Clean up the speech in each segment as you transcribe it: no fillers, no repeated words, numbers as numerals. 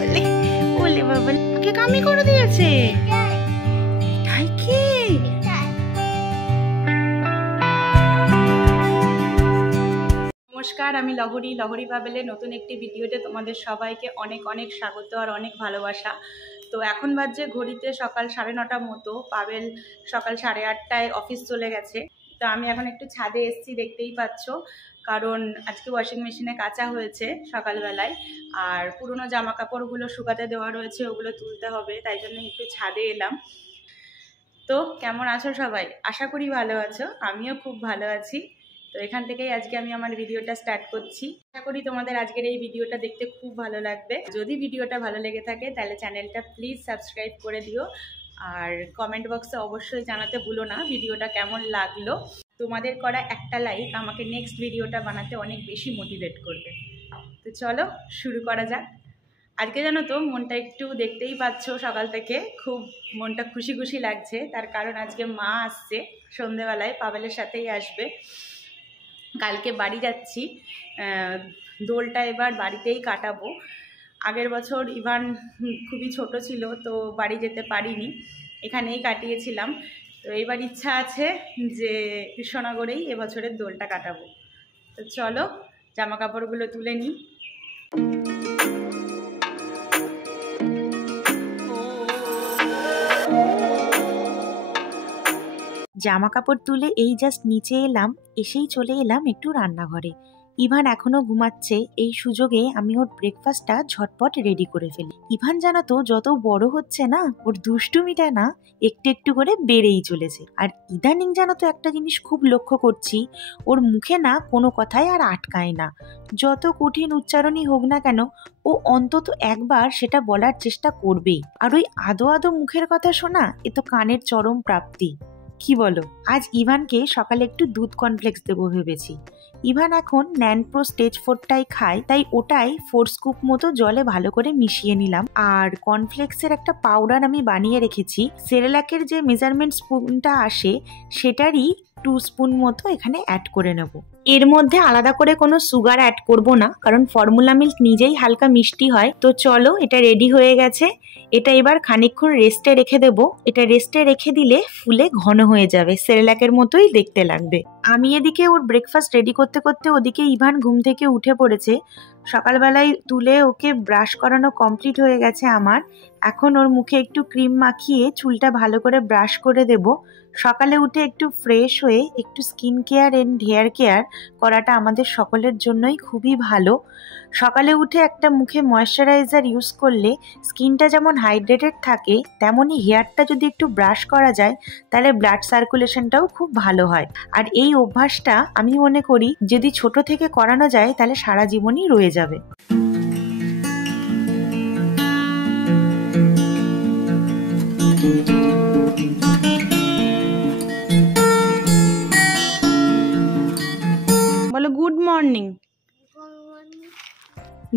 বাবালে, ওলে বাবালে, কে কামি করে দিয়েছে? তাই কি? নমস্কার, আমি লহরী পাবেলে নতুন একটি ভিডিওতে তোমাদের সবাইকে অনেক অনেক স্বাগত আর অনেক ভালোবাসা। তো এখন বাজে ঘড়িতে সকাল 9:30 মতো। পাবেল সকাল 8:30টায় অফিস চলে গেছে। তো আমি এখন একটু ছাদে এসেছি, দেখতেই পাচ্ছ, কারণ আজকে ওয়াশিং মেশিনে কাচা হয়েছে সকালবেলায়, আর পুরনো জামা কাপড়গুলো শুকাতে দেওয়া রয়েছে, ওগুলো তুলতে হবে, তাই জন্য একটু ছাদে এলাম। তো কেমন আছো সবাই? আশা করি ভালো আছো, আমিও খুব ভালো আছি। তো এখান থেকেই আজকে আমি আমার ভিডিওটা স্টার্ট করছি। আশা করি তোমাদের আজকের এই ভিডিওটা দেখতে খুব ভালো লাগবে। যদি ভিডিওটা ভালো লেগে থাকে তাহলে চ্যানেলটা প্লিজ সাবস্ক্রাইব করে দিও, আর কমেন্ট বক্সে অবশ্যই জানাতে ভুলো না ভিডিওটা কেমন লাগলো। তোমাদের করা একটা লাইক আমাকে নেক্সট ভিডিওটা বানাতে অনেক বেশি মোটিভেট করবে। তো চলো শুরু করা যাক। আজকে জানো তো মনটা একটু, দেখতেই পাচ্ছ সকাল থেকে খুব মনটা খুশি খুশি লাগছে। তার কারণ আজকে মা আসছে সন্ধেবেলায়, পাবেলের সাথেই আসবে। কালকে বাড়ি যাচ্ছি, দোলটা এবার বাড়িতেই কাটাবো। আগের বছর ইভান খুবই ছোট ছিল, তো বাড়ি যেতে পারিনি, এখানেই কাটিয়েছিলাম। তো এইবার ইচ্ছা আছে যে কৃষ্ণনগরেই এবছরের দোলটা কাটাবো। তো চলো জামা কাপড়গুলো তুলে নিই। জামা কাপড় তুলে এই জাস্ট নিচে এলাম, এসেই চলে এলাম একটু রান্নাঘরে। ইভান এখনো ঘুমাচ্ছে, এই সুযোগে আমি ওর ব্রেকফাস্টটা ঝটপট রেডি করে ফেলি। ইভান জানো তো যত বড় হচ্ছে না, ওর দুষ্টুমিটা না একটু একটু করে বেড়েই চলেছে। আর ইদানিং জানো তো একটা জিনিস খুব লক্ষ্য করছি, ওর মুখে না কোনো কথাই আর আটকায় না। যত কঠিন উচ্চারণই হোক না কেন, ও অন্তত একবার সেটা বলার চেষ্টা করবেই। আর ওই আদো আদো মুখের কথা শোনা, এ তো কানের চরম প্রাপ্তি। কি বলো? আজ ইভানকে সকালে একটু দুধ কর্নফ্লেক্স দেবো ভেবেছি। ইভান এখন ন্যানপ্রো স্টেজ 4টাই খায়, তাই ওটাই 4 স্কুপ মতো জলে ভালো করে মিশিয়ে নিলাম। আর কর্নফ্লেক্সের একটা পাউডার আমি বানিয়ে রেখেছি, সেরেলাকের যে মেজারমেন্ট স্পুনটা আসে সেটারই 2 স্পুন মতো এখানে অ্যাড করে নেব। এর মধ্যে আলাদা করে কোনো সুগার অ্যাড করব না, কারণ ফর্মুলা মিল্ক নিজেই হালকা মিষ্টি হয়। তো চলো, এটা রেডি হয়ে গেছে। এটা এবার খানিকক্ষণ রেস্টে রেখে দেব। এটা রেস্টে রেখে দিলে ফুলে ঘন হয়ে যাবে, সেরেলাকের মতোই দেখতে লাগবে। আমি এদিকে ওর ব্রেকফাস্ট রেডি করতে করতে ওদিকে ইভান ঘুম থেকে উঠে পড়েছে। সকালবেলায় তুলে ওকে ব্রাশ করানো কমপ্লিট হয়ে গেছে আমার। এখন ওর মুখে একটু ক্রিম মাখিয়ে চুলটা ভালো করে ব্রাশ করে দেব। সকালে উঠে একটু ফ্রেশ হয়ে একটু skin care and hair care করাটা আমাদের সকলের জন্যই খুবই ভালো। সকালে উঠে একটা মুখে ময়েশ্চারাইজার ইউজ করলে স্কিনটা যেমন হাইড্রেটেড থাকে, তেমনই হেয়ারটা যদি একটু ব্রাশ করা যায় তাহলে ব্লাড সার্কুলেশনটাও খুব ভালো হয়। আর এই অভ্যাসটা আমি মনে করি যদি ছোট থেকে করানো যায় তাহলে সারা জীবনই রয়ে যাবে। বলো গুড মর্নিং।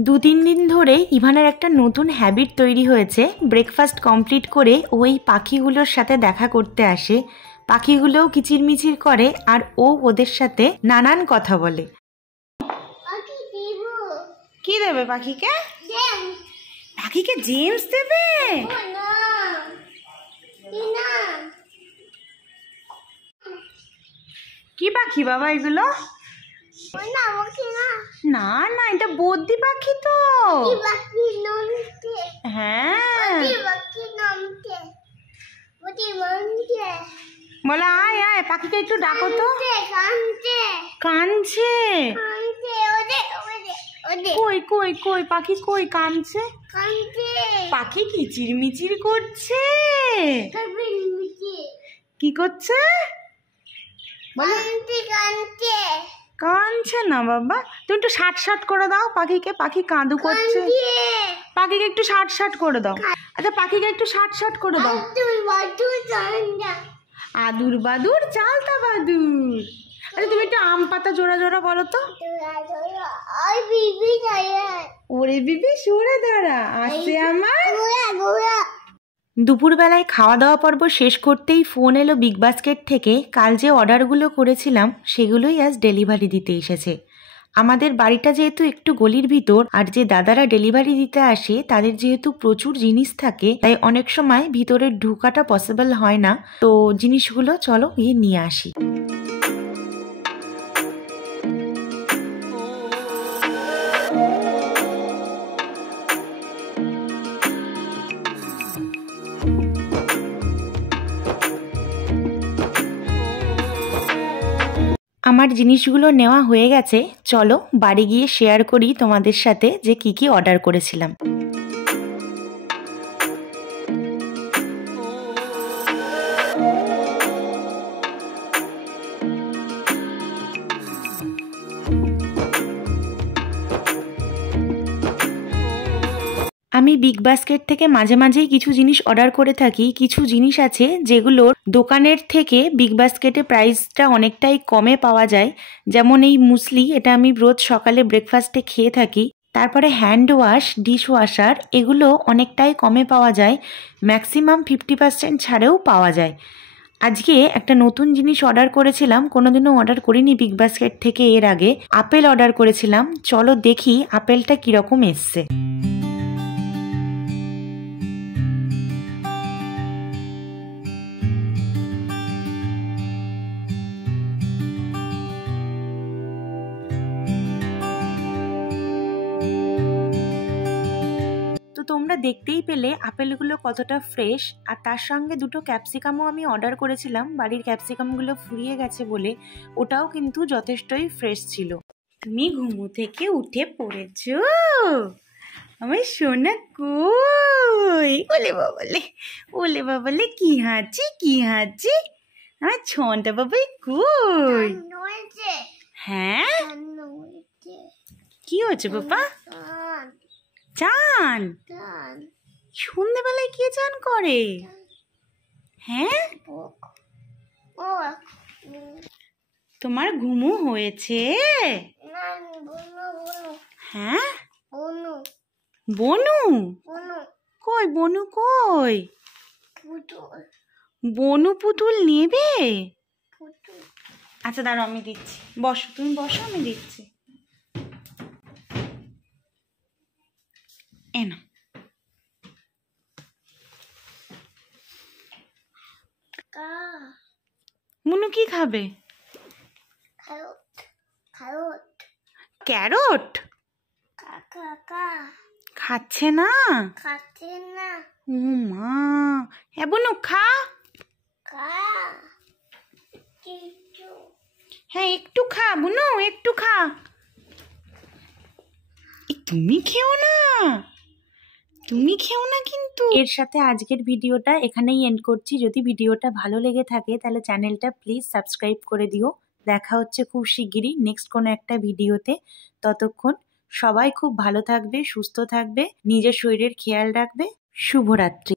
2-3 দিন ধরে ইভানের একটা নতুন হ্যাবিট তৈরি হয়েছে। ব্রেকফাস্ট কমপ্লিট করে ওই পাখিগুলোর সাথে দেখা করতে আসে, পাখিগুলোও কিচিরমিচির করে আর ও ওদের সাথে নানান কথা বলে। কি দেবে পাখিকে? পাখিকে জেমস দেবে? কি পাখি বাবা এগুলো? না না, এটা বদ্দি পাখি তো। হ্যাঁ, বলো আয় আয়, পাখিকে একটু ডাকো তো। কাঁদছে? কই কই কই পাখি কই? কাঁদছে? পাখি কিচিরমিচির করছে। কি করছে? কাঁদছে না বাবা, তুমি একটু শাট করে দাও পাখিকে, পাখি কাঁদু করছে। পাখিকে একটু শাট করে দাও। আচ্ছা পাখিকে একটু শাট করে দাও। আদুর বাদুর চালতা বাদুর। আচ্ছা তুমি একটু আম পাতা জোড়া জোড়া বলো তো। ওরে বিবি সরে দাঁড়া, আসছে আমার। দুপুরবেলায় খাওয়া দাওয়া পর্ব শেষ করতেই ফোন এলো বিগ বাস্কেট থেকে। কাল যে অর্ডারগুলো করেছিলাম সেগুলোই আজ ডেলিভারি দিতে এসেছে। আমাদের বাড়িটা যেহেতু একটু গলির ভিতর, আর যে দাদারা ডেলিভারি দিতে আসে তাদের যেহেতু প্রচুর জিনিস থাকে, তাই অনেক সময় ভিতরে ঢোকাটা পসিবল হয় না। তো জিনিসগুলো চলো গিয়ে নিয়ে আসি। আমার জিনিসগুলো নেওয়া হয়ে গেছে, চলো বাড়ি গিয়ে শেয়ার করি তোমাদের সাথে যে কি কি অর্ডার করেছিলাম। আমি বিগ বাস্কেট থেকে মাঝে মাঝেই কিছু জিনিস অর্ডার করে থাকি। কিছু জিনিস আছে যেগুলোর দোকানের থেকে বিগ বাস্কেটে প্রাইসটা অনেকটাই কমে পাওয়া যায়। যেমন এই মুসলি, এটা আমি রোজ সকালে ব্রেকফাস্টে খেয়ে থাকি। তারপরে হ্যান্ড ওয়াশ, ডিশ ওয়াশার, এগুলো অনেকটাই কমে পাওয়া যায়, ম্যাক্সিমাম 50% ছাড়েও পাওয়া যায়। আজকে একটা নতুন জিনিস অর্ডার করেছিলাম, কোনোদিনও অর্ডার করিনি বিগ বাস্কেট থেকে এর আগে। আপেল অর্ডার করেছিলাম, চলো দেখি আপেলটা কীরকম এসছে। তোমরা দেখতেই পেলে আপেলগুলো কতটা ফ্রেশ, আর তার সঙ্গে দুটো ক্যাপসিকামও আমি অর্ডার করেছিলাম, বাড়ির ক্যাপসিকামগুলো ফুরিয়ে গেছে বলে। ওটাও কিন্তু যথেষ্টই ফ্রেশ ছিল। তুমি ঘুমো থেকে উঠে পড়েছো আমার সোনা? কই ওলে বাবালে, ওলে বাবালে, কি হাঁচি কি হাঁচি, আমার ছনটা বাবাই কই? হ্যাঁ কি হয়েছে বাবা? চান? সন্ধ্যেবেলায় কে চান করে? হ্যাঁ তোমার ঘুমু হয়েছে? হ্যাঁ বনু কই? বনু কই? বনু পুতুল নেবে? আচ্ছা দাঁড়াও আমি দিচ্ছি, বসো তুমি বসো, আমি দিচ্ছি। এনো মুনু কি খাবে? ক্যারট খাচ্ছে না? ও মা, হ্যাঁ বনু খা। হ্যাঁ একটু খা বুনু, একটু খা। তুমি খেও না, তুমি খেও না কিন্তু। এর সাথে আজকের ভিডিওটা এখানেই এন্ড করছি। যদি ভিডিওটা ভালো লেগে থাকে তাহলে চ্যানেলটা প্লিজ সাবস্ক্রাইব করে দিও। দেখা হচ্ছে খুব শিগগিরই নেক্সট কোনো একটা ভিডিওতে। ততক্ষণ সবাই খুব ভালো থাকবে, সুস্থ থাকবে, নিজের শরীরের খেয়াল রাখবে। শুভরাত্রি।